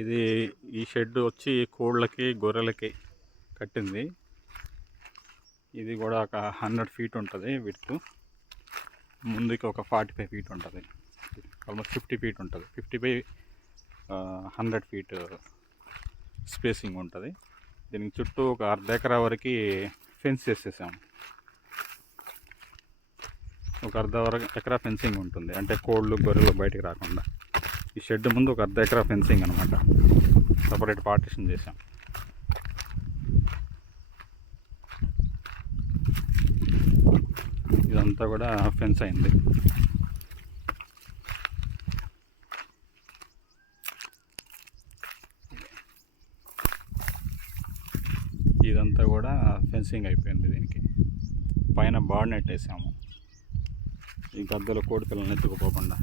ఇది ఈ షెడ్ వచ్చి కోళ్ళకి గొర్రెలకి కట్టింది. ఇది కూడా ఒక 100 ఫీట్ ఉంటుంది విడ్త్. ముందుకి ఒక 45 ఫీట్ ఉంటుంది. ఆల్మోస్ట్ 50 ఫీట్ ఉంటుంది. 50/100 ఫీట్ స్పేసింగ్ ఉంటుంది. దీనికి చుట్టూ ఒక అర్ధ ఎకరా వరకు ఫెన్స్ చేసేసాము. ఒక అర్ధ ఎకరా ఫెన్సింగ్ ఉంటుంది, అంటే కోళ్ళు గొర్రెలు బయటికి రాకుండా. ఈ షెడ్ ముందు ఒక అర్ధ ఎకరా ఫెన్సింగ్ అనమాట, సపరేట్ పార్టిషన్ చేసాం. ఇదంతా కూడా ఫెన్స్ అయింది. ఇదంతా కూడా ఫెన్సింగ్ అయిపోయింది. దీనికి పైన బాడ్ నెట్ వేసాము, ఈ గద్దెల కోడి పిల్లల్ని ఎత్తుకుపోకుండా.